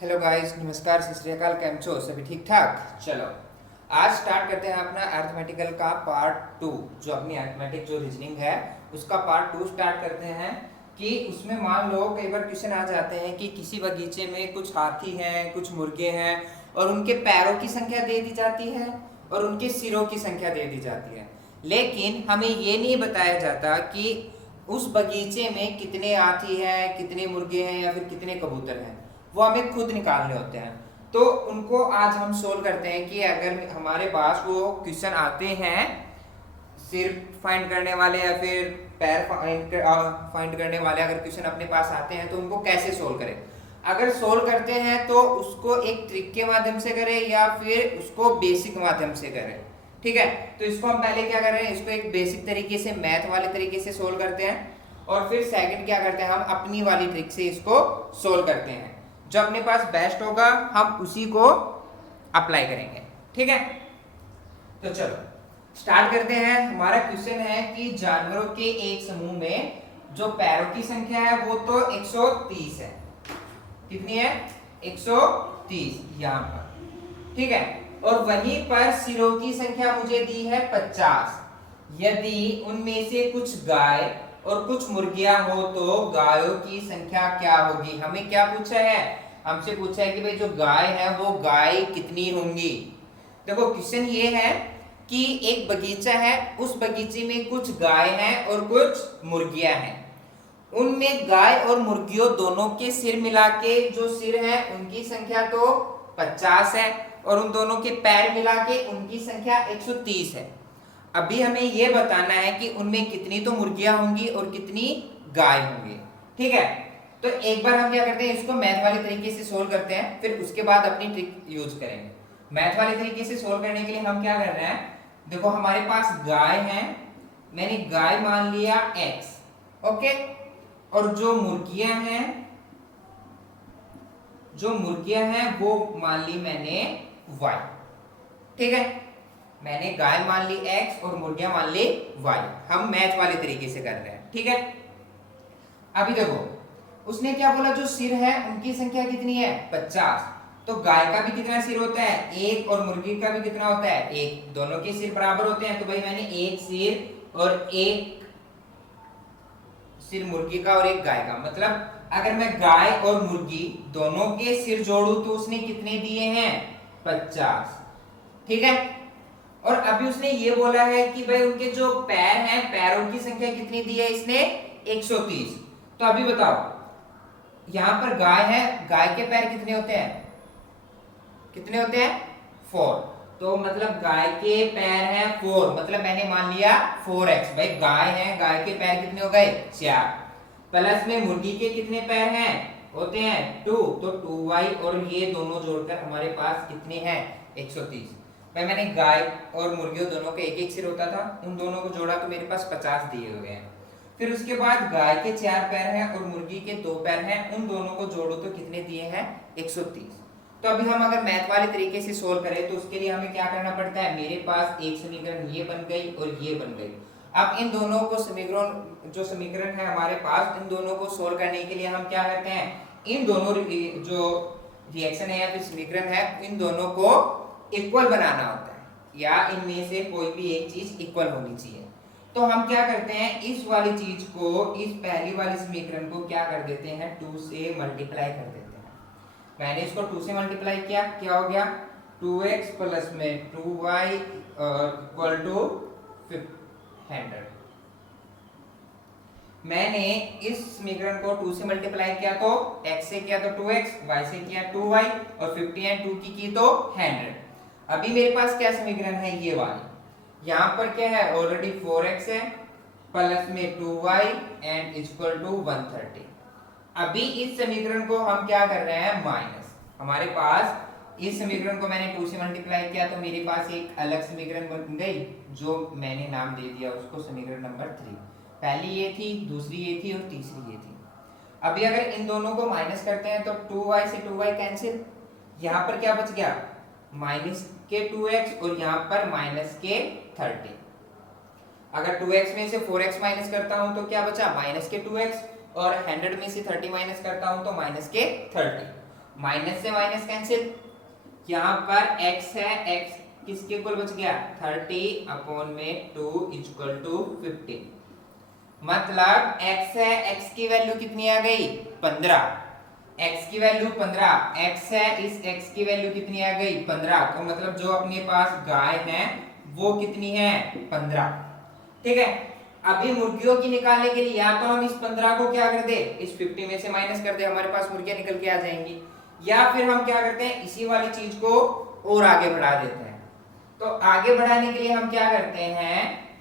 Hello guys, नमस्कार, सत श्री अकाल, कैम छो सभी ठीक ठाक। चलो आज स्टार्ट करते हैं अपना अर्थमेटिकल का पार्ट टू। जो अपनी अर्थमेटिक जो रीजनिंग है उसका पार्ट टू स्टार्ट करते हैं। कि उसमें मान लो कई बार क्वेश्चन आ जाते हैं कि किसी बगीचे में कुछ हाथी हैं, कुछ मुर्गे हैं और उनके पैरों की संख्या दे दी जाती है और उनके सिरों की संख्या दे दी जाती है, लेकिन हमें ये नहीं बताया जाता कि उस बगीचे में कितने हाथी हैं, कितने मुर्गे हैं या फिर कितने कबूतर हैं। वो हमें खुद निकालने होते हैं। तो उनको आज हम सोल्व करते हैं कि अगर हमारे पास वो क्वेश्चन आते हैं सिर फाइंड करने वाले या फिर पैर फाइंड करने वाले, अगर क्वेश्चन अपने पास आते हैं तो उनको कैसे सोल्व करें। अगर सोल्व करते हैं तो उसको एक ट्रिक के माध्यम से करें या फिर उसको बेसिक माध्यम से करें। ठीक है, तो इसको हम पहले क्या कर रहे हैं, इसको एक बेसिक तरीके से मैथ वाले तरीके से सोल्व करते हैं और फिर सेकंड क्या करते हैं, हम अपनी वाली ट्रिक से इसको सोल्व करते हैं। जो अपने पास बेस्ट होगा हम उसी को अप्लाई करेंगे। ठीक है, तो चलो स्टार्ट करते हैं। हमारा क्वेश्चन है कि जानवरों के एक समूह में जो पैरों की संख्या है वो तो 130 है। कितनी है? 130 यहां पर। ठीक है, और वहीं पर सिरों की संख्या मुझे दी है 50। यदि उनमें से कुछ गाय और कुछ मुर्गियां हो तो गायों की संख्या क्या होगी। हमें क्या पूछा है? हमसे पूछा है कि भाई जो गाय है वो गाय कितनी होंगी। देखो क्वेश्चन ये है कि एक बगीचा है, उस बगीचे में कुछ गाय हैं और कुछ मुर्गियां हैं। उनमें गाय और मुर्गियों दोनों के सिर मिला के जो सिर है उनकी संख्या तो 50 है और उन दोनों के पैर मिला के उनकी संख्या 130 है। अभी हमें यह बताना है कि उनमें कितनी तो मुर्गियां होंगी और कितनी गाय होंगी। ठीक है, तो एक बार हम क्या करते हैं, इसको मैथ वाले तरीके से सोल्व करते हैं, फिर उसके बाद अपनी ट्रिक यूज करेंगे। मैथ वाले तरीके से सोल्व करने के लिए हम क्या कर रहे हैं, देखो हमारे पास गाय है, मैंने गाय मान लिया x, ओके, और जो मुर्गियां हैं वो मान ली मैंने y। ठीक है, मैंने गाय मान ली x और मुर्गियां मान ली y। हम मैथ वाले तरीके से कर रहे हैं। ठीक है, अभी देखो उसने क्या बोला, जो सिर है उनकी संख्या कितनी है? 50। तो गाय का भी कितना सिर होता है? एक, और मुर्गी का भी कितना होता है? एक। दोनों के सिर बराबर होते हैं, तो भाई मैंने एक सिर और एक सिर मुर्गी का और एक गाय का, मतलब अगर मैं गाय और मुर्गी दोनों के सिर जोड़ू तो उसने कितने दिए हैं? 50। ठीक है, और अभी उसने ये बोला है कि भाई उनके जो पैर हैं, पैरों की संख्या कितनी दी है इसने? 130। तो अभी बताओ, यहां पर गाय है, गाय के पैर कितने होते हैं? कितने होते हैं? 4। तो मतलब गाय के पैर हैं 4, मतलब मैंने मान लिया 4x। भाई गाय है, गाय के पैर कितने हो गए? 4। प्लस में मुर्गी के कितने पैर हैं? होते हैं 2, तो 2y, और ये दोनों जोड़कर हमारे पास कितने हैं? 130। भाई मैंने गाय और मुर्गियों दोनों के एक एक सिर होता था, उन दोनों को जोड़ा तो मेरे पास 50 दिए हुए हैं। फिर उसके बाद गाय के 4 पैर हैं और मुर्गी के 2 पैर हैं, उन दोनों को जोड़ो तो कितने दिए हैं? 130। तो अभी हम अगर मैथ वाले तरीके से सोल्व करें तो उसके लिए हमें क्या करना पड़ता है, मेरे पास एक समीकरण ये बन गई और ये बन गई। अब इन दोनों को जो समीकरण है हमारे पास, इन दोनों को सोल्व करने के लिए हम क्या करते हैं, इन दोनों जो रिएक्शन है या फिर समीकरण है, इन दोनों को इक्वल बनाना होता है, या इनमें से कोई भी एक चीज इक्वल होनी चाहिए। तो हम क्या करते हैं, इस वाली चीज को, इस पहली वाली समीकरण को क्या कर देते हैं, 2 से मल्टीप्लाई कर देते हैं। मैंने इसको 2 से मल्टीप्लाई किया, क्या हो गया? 2x प्लस में 2y इक्वल टू 100। मैंने इस समीकरण को 2 से मल्टीप्लाई किया तो x से किया तो 2x, y से किया 2y, और 50 एंड 2 की तो 100। अभी मेरे पास क्या समीकरण है? ये वाली। यहां पर क्या है? ऑलरेडी 4x है, प्लस में 2y एंड इक्वल टू 130। अभी इस समीकरण को हम क्या कर रहे हैं? माइनस। हमारे पास इस समीकरण को मैंने 2 से मल्टीप्लाई किया तो मेरे पास एक अलग समीकरण बन गई, जो मैंने नाम दे दिया उसको समीकरण नंबर 3। पहली ये थी, दूसरी ये थी और तीसरी ये थी। अभी अगर इन दोनों को माइनस करते हैं तो 2y से 2y कैंसिल, यहां पर क्या बच गया? माइनस के 2x और यहां पर माइनस के 30। अगर 2x में से 4x माइनस करता हूं तो क्या बचा? माइनस के 2x, और 100 में से 30 माइनस करता हूं तो माइनस के 30। माइनस से माइनस कैंसिल, यहाँ पर x है, x किसके इक्वल बच गया 30/2 इक्वल टू 15। मतलब x है, x की वैल्यू कितनी आ गई 15, x की वैल्यू 15, x है, इस x की वैल्यू कितनी आ गई 15। तो मतलब जो अपने पास गाय है वो कितनी है 15। ठीक है, अभी मुर्गियों की निकालने के लिए या तो हम इस 15 को क्या कर दे इस 50 में से माइनस कर दे, हमारे पास मुर्गियां निकल के आ जाएंगी, या फिर हम क्या करते हैं इसी वाली चीज को और आगे बढ़ा देते हैं। तो आगे बढ़ाने के लिए हम क्या करते हैं,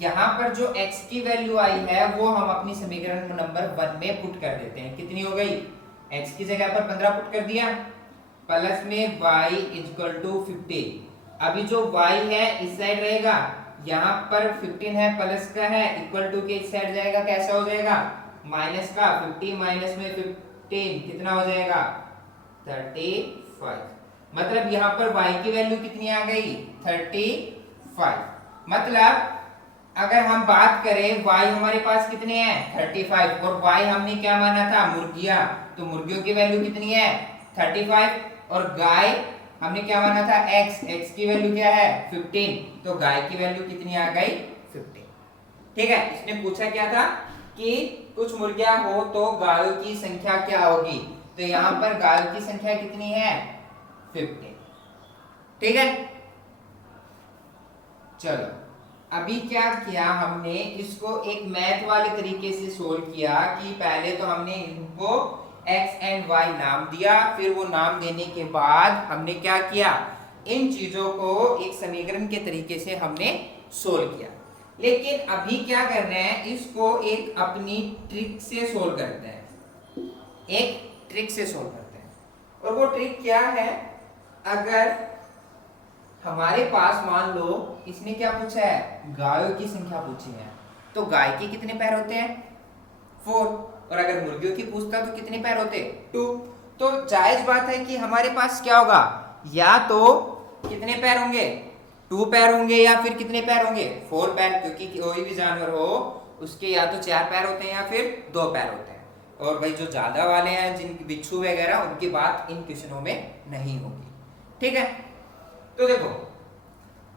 यहाँ पर जो x की वैल्यू आई है वो हम अपनी समीकरण नंबर 1 में पुट कर देते हैं। कितनी हो गई, x की जगह पर 15 पुट कर दिया, प्लस में y इक्वल टू 50। अभी जो y है इस साइड रहेगा, यहाँ पर 15 है प्लस का है, इक्वल टू के इस साइड जाएगा, कैसा हो जाएगा माइनस का, 50 माइनस में 15 कितना हो जाएगा 35। मतलब यहाँ पर y की वैल्यू कितनी आ गई 35। मतलब अगर हम बात करें y हमारे पास कितने हैं 35, और y हमने क्या माना था मुर्गियां, तो मुर्गियों की वैल्यू कितनी है 35, और गाय हमने क्या माना था x की वैल्यू क्या है 15, तो गाय की वैल्यू कितनी आ गई 15। ठीक है, इसने पूछा क्या था कि कुछ मुर्गियां हो तो गायों की संख्या क्या होगी, तो यहाँ पर गायों की संख्या कितनी है 15। ठीक है, चलो अभी क्या किया हमने, इसको एक मैथ वाले तरीके से सोल्व किया कि पहले तो हमने इनको x एंड y नाम दिया, फिर वो नाम देने के बाद हमने क्या किया इन चीजों को एक समीकरण के तरीके से हमने सोल्व किया। लेकिन अभी क्या कर रहे हैं, इसको एक अपनी ट्रिक से सोल्व करते हैं, एक ट्रिक से सोल्व करते हैं। और वो ट्रिक क्या है, अगर हमारे पास मान लो इसने क्या पूछा है गायों की संख्या पूछी है, तो गाय के कितने पैर होते हैं 4, और अगर मुर्गियों की पूछता तो कितने पैर होते 2। तो जायज बात है कि हमारे पास क्या होगा, या तो कितने पैर होंगे 2 पैर होंगे, या फिर कितने पैर होंगे 4 पैर, क्योंकि कोई भी जानवर हो उसके या तो 4 पैर होते हैं या फिर 2 पैर होते हैं। और भाई जो ज्यादा वाले हैं जिन बिच्छू वगैरह उनकी बात इन क्वेश्चनों में नहीं होगी। ठीक है, तो देखो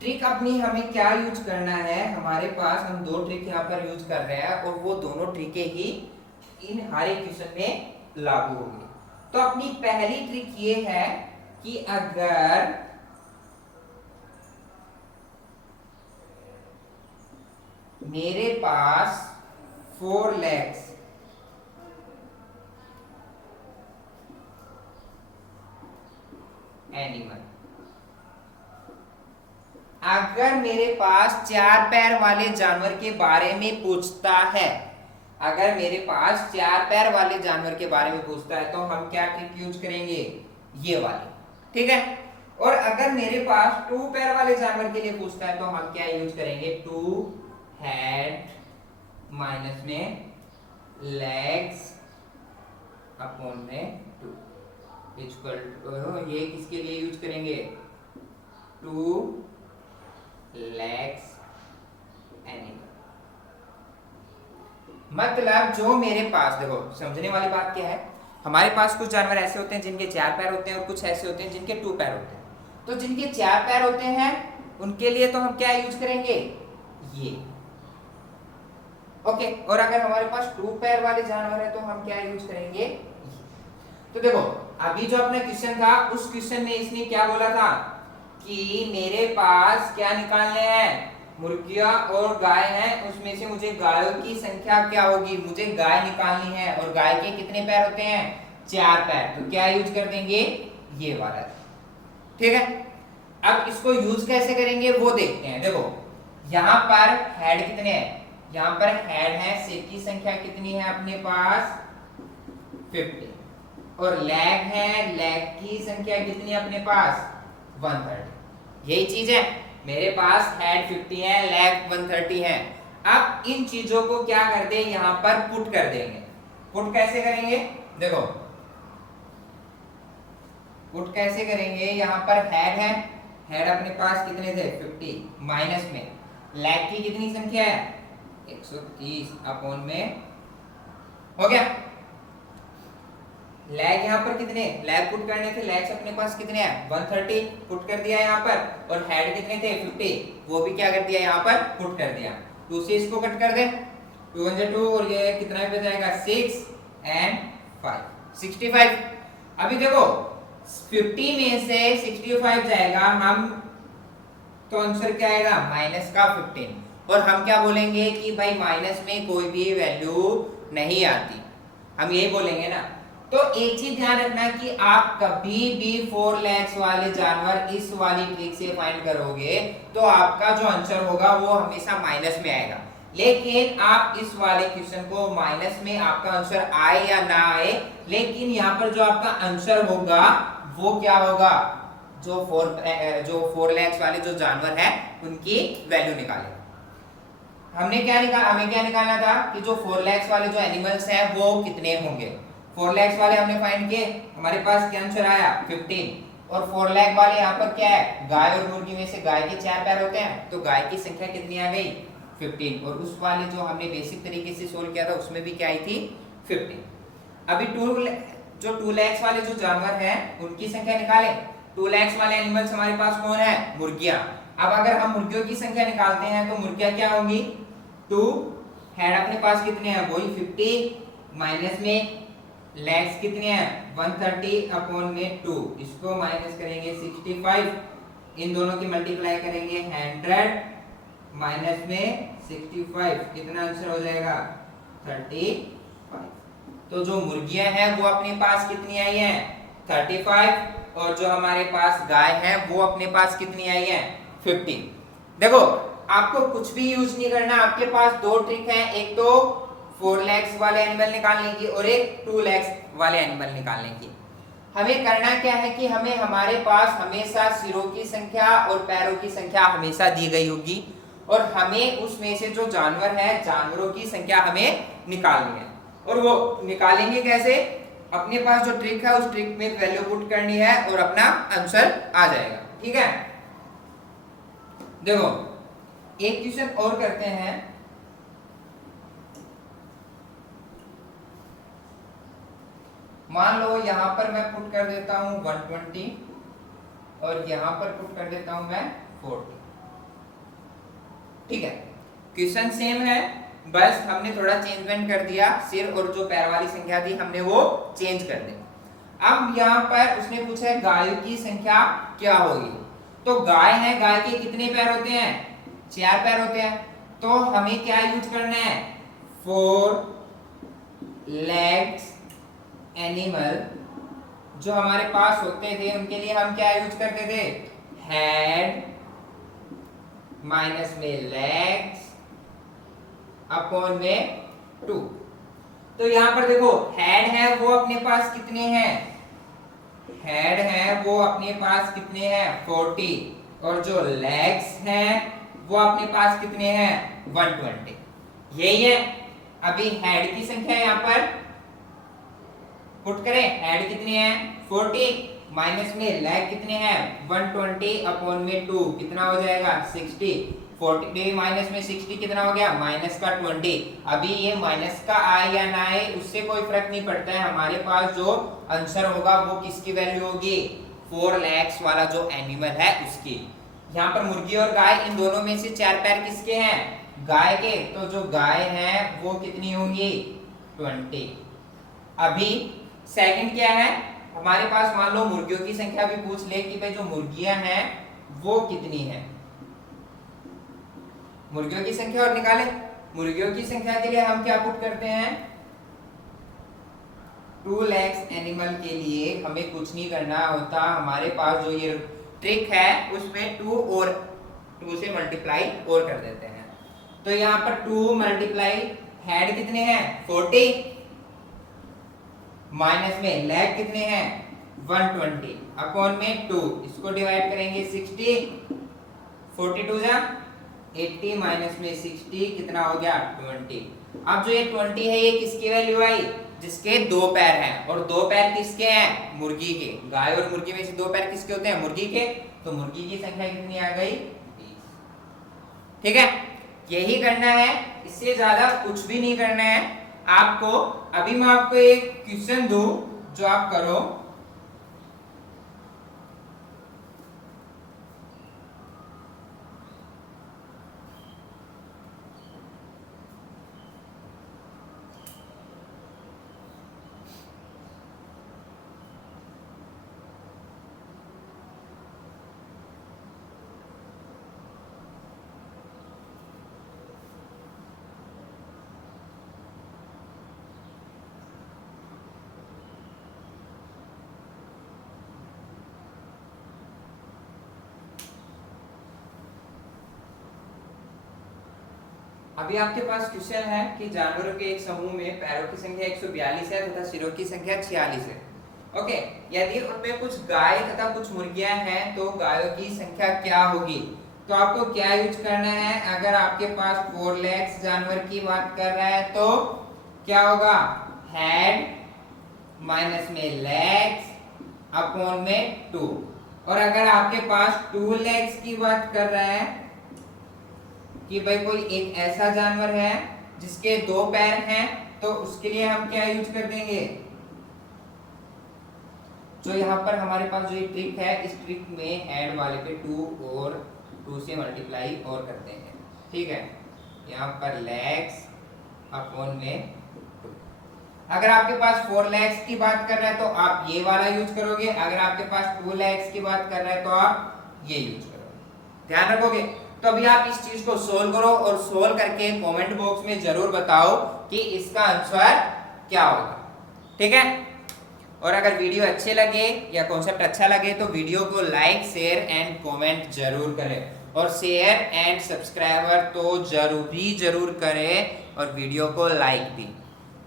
ट्रिक अपनी हमें क्या यूज करना है, हमारे पास हम 2 ट्रिक यहाँ पर यूज कर रहे हैं, और वो दोनों ट्रिकें ही इन हर एक क्वेश्चन में लागू होगी। तो अपनी पहली ट्रिक ये है कि अगर मेरे पास 4 legs एनिमल, अगर मेरे पास 4 पैर वाले जानवर के बारे में पूछता है, अगर मेरे पास 4 पैर वाले जानवर के बारे में पूछता है तो हम क्या ट्रिक यूज करेंगे ये वाली। ठीक है, और अगर मेरे पास 2 पैर वाले जानवर के लिए पूछता है तो हम क्या यूज करेंगे 2 हेड माइनस में लेग्स अपॉन में 2 इक्वल टू, ये किसके लिए यूज करेंगे 2 legs एनिमल। मतलब जो मेरे पास, देखो समझने वाली बात क्या है, हमारे पास कुछ जानवर ऐसे होते हैं जिनके 4 पैर होते हैं और कुछ ऐसे होते हैं जिनके 2 पैर होते हैं। तो जिनके 4 पैर होते हैं उनके लिए तो हम क्या यूज करेंगे ये, ओके, और अगर हमारे पास 2 पैर वाले जानवर है तो हम क्या यूज करेंगे ये। तो देखो अभी जो अपना क्वेश्चन था उस क्वेश्चन में इसने क्या बोला था कि मेरे पास क्या निकालने हैं मुर्गियां और गाय हैं, उसमें से मुझे गायों की संख्या क्या होगी, मुझे गाय निकालनी है, और गाय के कितने पैर होते हैं 4 पैर, तो क्या यूज कर देंगे ये वाला। ठीक है, अब इसको यूज कैसे करेंगे वो देखते हैं। देखो यहाँ पर हेड कितने हैं, यहाँ पर हेड है, सेट की संख्या कितनी है अपने पास 50, और लेग है, लेग की संख्या कितनी है अपने पास 130। यही चीज है, मेरे पास हेड 50 है, लेग 130 है। अब इन चीजों को क्या कर दे यहां पर पुट कर देंगे। पुट कैसे करेंगे, देखो पुट कैसे करेंगे, यहां पर हेड है, हेड अपने पास कितने थे 50, माइनस में लेग की कितनी संख्या है 130 अपॉन में हो गया। लैग यहाँ पर कितने लैग पुट करने थे, लैग्स अपने पास कितने हैं 130 पुट कर दिया यहाँ पर, और हेड कितने थे 50, वो भी क्या कर दिया यहाँ पर पुट कर दिया। 2 से इसको कट कर दे, 2 1 2 और ये कितना पे जाएगा 6 एंड 5 65। अभी देखो 50 में से 65 जाएगा, हम तो आंसर क्या आएगा माइनस का 15, और हम क्या बोलेंगे कि भाई माइनस में कोई भी वैल्यू नहीं आती, हम यही बोलेंगे ना। तो एक चीज ध्यान रखना कि आप कभी भी 4 लैक्स वाले जानवर इस वाली ट्रिक से फाइंड करोगे तो आपका जो आंसर होगा वो हमेशा माइनस में आएगा। लेकिन आप इस वाले क्वेश्चन को माइनस में आपका आंसर आए या ना आए, लेकिन यहाँ पर जो आपका आंसर होगा वो क्या होगा, जो 4 लैक्स वाले जो जानवर है उनकी वैल्यू निकाले। हमें क्या निकालना था कि जो 4 लैक्स वाले जो एनिमल्स हैं वो कितने होंगे। 4 लैक्स वाले हमने फाइंड किए, हमारे पास क्या आंसर आया 15, और 4 लाख वाले यहाँ पर क्या है गाय और मुर्गी में से गाय के 4 पैर होते हैं, तो गाय की संख्या कितनी आ गई 15, और उस वाले जो हमने बेसिक तरीके से सोल्व किया था उसमें भी क्या आई थी 15। अभी 2 लैक्स वाले जो जानवर हैं उनकी संख्या निकालें। 2 लैक्स वाले एनिमल्स हमारे पास कौन है मुर्गियां। अब अगर हम मुर्गियों की संख्या निकालते हैं तो मुर्गियां क्या होंगी 2, हेड अपने पास कितने हैं वही 50, माइनस में लैक्स कितने हैं 130 अपॉन में 2, इसको माइनस करेंगे 65, इन दोनों की मल्टीप्लाई करेंगे 100 माइनस में 65, कितना आंसर हो जाएगा 35। तो जो मुर्गियां हैं वो अपने पास कितनी आई हैं 35, और जो हमारे पास गाय है वो अपने पास कितनी आई है 50। देखो आपको कुछ भी यूज नहीं करना, आपके पास 2 ट्रिक है, एक तो 4 लैक्स वाले एनिमल निकालने की और एक 2 लैक्स वाले एनिमल निकालने की। हमें करना क्या है कि हमें हमारे पास हमेशा सिरों की संख्या और पैरों की संख्या हमेशा दी गई होगी, और हमें उसमें से जो जानवर है जानवरों की संख्या हमें निकालनी है। और वो निकालेंगे कैसे, अपने पास जो ट्रिक है उस ट्रिक में वैल्यू पुट करनी है और अपना आंसर आ जाएगा। ठीक है, देखो एक क्वेश्चन और करते हैं। मान लो यहां पर मैं पुट कर देता हूं 120 और यहां पर पुट कर देता हूं मैं 40। ठीक है, क्वेश्चन सेम है, बस हमने थोड़ा चेंजमेंट कर दिया, सिर और जो पैर वाली संख्या थी हमने वो चेंज कर दी। अब यहाँ पर उसने पूछा है गायों की संख्या क्या होगी, तो गाय है, गाय के कितने पैर होते हैं 4 पैर होते हैं, तो हमें क्या यूज करना है 4 legs एनिमल जो हमारे पास होते थे उनके लिए हम क्या यूज करते थे हेड माइनस में लेग्स अपॉन में 2। तो यहां पर देखो हेड है वो अपने पास कितने हैं, हेड है वो अपने पास कितने हैं 40, और जो लेग्स हैं वो अपने पास कितने हैं 120। यही है, अभी हेड की संख्या यहां पर पुट करें, हेड कितने हैं 40 माइनस में लेग कितने हैं 120 अपॉन में 2, कितना हो जाएगा 60। 40 माइनस में 60 कितना हो गया माइनस का 20। अभी ये माइनस का आए या ना आए उससे कोई फर्क नहीं पड़ता है, हमारे पास जो आंसर होगा वो किसकी वैल्यू होगी 4 लैक्स वाला जो एनिमल है उसकी। यहाँ पर मुर्गी और गाय इन दोनों में से 4 पैर किसके हैं गाय के, तो जो गाय है वो कितनी होंगी 20। अभी सेकंड क्या है हमारे पास, मान लो मुर्गियों की संख्या भी पूछ ले कि भाई जो मुर्गियां हैं वो कितनी है, मुर्गियों की संख्या और निकाले। मुर्गियों की संख्या के लिए हम क्या पुट करते हैं 2 लैक्स एनिमल के लिए हमें कुछ नहीं करना होता, हमारे पास जो ये ट्रिक है उसमें 2 और 2 से मल्टीप्लाई और कर देते हैं। तो यहाँ पर 2 मल्टीप्लाई हेड कितने हैं 40 माइनस में लेग कितने हैं 120 अपॉन में 2, इसको डिवाइड करेंगे 60, 42 जा 80 माइनस में 60 कितना हो गया 20। अब जो ये 20 है ये किसकी वैल्यू आई जिसके 2 पैर हैं, और 2 पैर किसके हैं मुर्गी के, गाय और मुर्गी में से 2 पैर किसके होते हैं मुर्गी के, तो मुर्गी की संख्या कितनी आ गई 20। ठीक है, यही करना है, इससे ज्यादा कुछ भी नहीं करना है आपको। अभी मैं आपको एक क्वेश्चन दूं जो आप करो अभी आपके पास क्वेश्चन है कि जानवरों के एक समूह में पैरों की संख्या 142 है तथा सिरों की संख्या 46 है। ओके, यदि उनमें कुछ गाय तथा कुछ मुर्गियां हैं तो गायों की संख्या क्या होगी? तो आपको क्या यूज करना है? अगर आपके पास 4 लेग्स जानवर की बात कर रहा है तो क्या होगा? हेड माइनस में लेग्स अपॉन में 2। और अगर आपके पास 2 लेग्स की बात कर रहा है कि भाई कोई एक ऐसा जानवर है जिसके 2 पैर हैं तो उसके लिए हम क्या यूज कर देंगे? जो यहाँ पर हमारे पास जो ये ट्रिक है, इस ट्रिक में हेड वाले पे 2 और 2 से मल्टीप्लाई और करते हैं। ठीक है, यहाँ पर लेग्स अपॉन में 2। अगर आपके पास 4 लेग्स की बात कर रहा है तो आप ये वाला यूज करोगे, अगर आपके पास 2 लेग्स की बात कर रहा है तो आप ये यूज करोगे। ध्यान रखोगे। तो अभी आप इस चीज को सोल्व करो और सोल्व करके कमेंट बॉक्स में जरूर बताओ कि इसका आंसर क्या होगा। ठीक है, और अगर वीडियो अच्छे लगे या कॉन्सेप्ट अच्छा लगे तो वीडियो को लाइक, शेयर एंड कमेंट जरूर करें, और शेयर एंड सब्सक्राइबर तो जरूर करें, और वीडियो को लाइक भी।